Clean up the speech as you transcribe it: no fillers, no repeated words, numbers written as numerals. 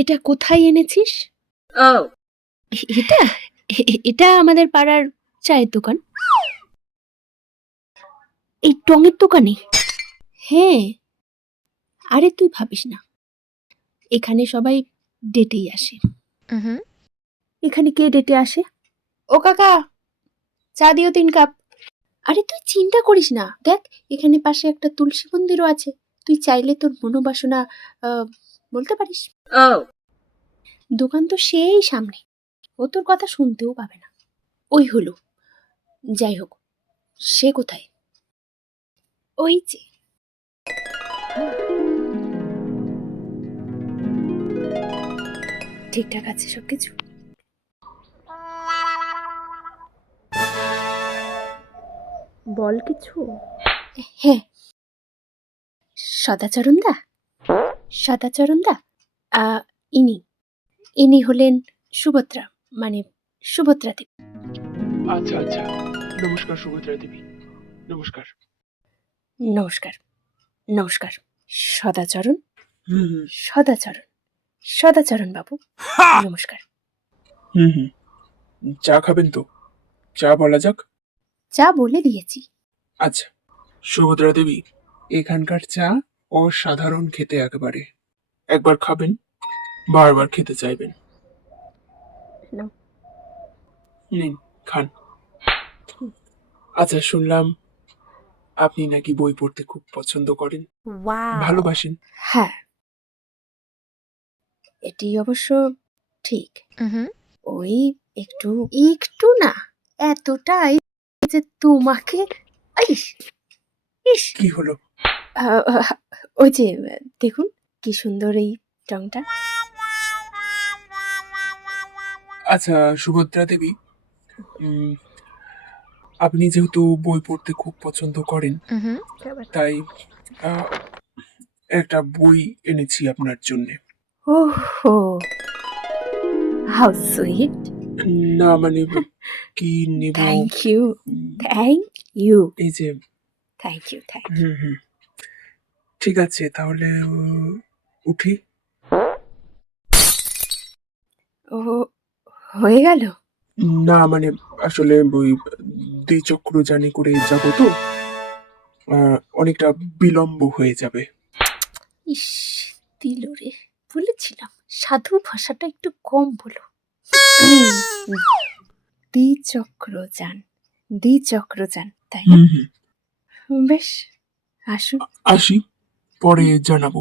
এটা কোথায় এনেছিস? ও এটা এটা আমাদের পাড়ার চায়ের দোকান। এই টঙের দোকানে? হ্যাঁ। আরে তুই ভাবিস না, এখানে সবাই ডেটেই আসে। এখানে কে ডেটে আসে? ও কাকা, চা দিও 3 কাপ। আরে তুই চিন্তা করিস না, দেখ এখানে পাশে একটা তুলসী মন্দিরও আছে, তুই চাইলে তোর মনোবাসনা বলতে পারিস। ও দোকান তো সেই সামনে, ও তোর কথা শুনতেও পাবে না। ওই হলো, যাই হোক, সে কোথায়? ওই যে। ঠিকঠাক আছে সবকিছু? বল কিছু। হ্যাঁ, সদাচরণদা। সদাচরণদা, ইনি হলেন সুভদ্রা, মানে সুভদ্রা দেবী। আচ্ছা আচ্ছা, নমস্কার সুভদ্রা দেবী, নমস্কার। নমস্কার। নমস্কার সদাচরণ। হুম হুম সদাচরণ, সদাচরণ বাবু, নমস্কার। হুম হুম চা খাবেন তো? চা বলা যাক। চা বলে দিয়েছি। আচ্ছা সুভদ্রা দেবী, এখানকার চা অসাধারণ খেতে, একেবারে একবার খাবেন বারবার খেতে চাইবেন। নাও। নিন, খান। আচ্ছা, শুনলাম আপনি নাকি বই পড়তে খুব পছন্দ করেন, ভালোবাসেন। হ্যাঁ, এটি অবশ্য ঠিক। ওই একটু একটু না, এতটাই যে তোমাকে ইস ইস কি হলো? আহ, আহ, ওই যে দেখুন কি সুন্দর এই টংটা। আচ্ছা সুভদ্রা দেবী, উম, আপনি যেহেতু বই পড়তে খুব পছন্দ করেন, তাই আহ, একটা বই এনেছি আপনার জন্য। ওহো, হাউ সুইট। না মানে কি নেব? থ্যাংক ইউ, থ্যাংক ইউ, এই যে। Thank you, thank you. হুম হুম ঠিক আছে, তাহলে উঠি। ও, হয়ে গেল? না মানে আসলে ওই দ্বিচক্র জানি করে যাব তো, অনেকটা বিলম্ব হয়ে যাবে। ইস, দিল রে, বলেছিলাম সাধু ভাষাটা একটু কম বলো। দ্বিচক্রযান, দ্বিচক্রযান, তাই না? হুম হুম বেশ, আসুন। আসি, পরে জানাবো।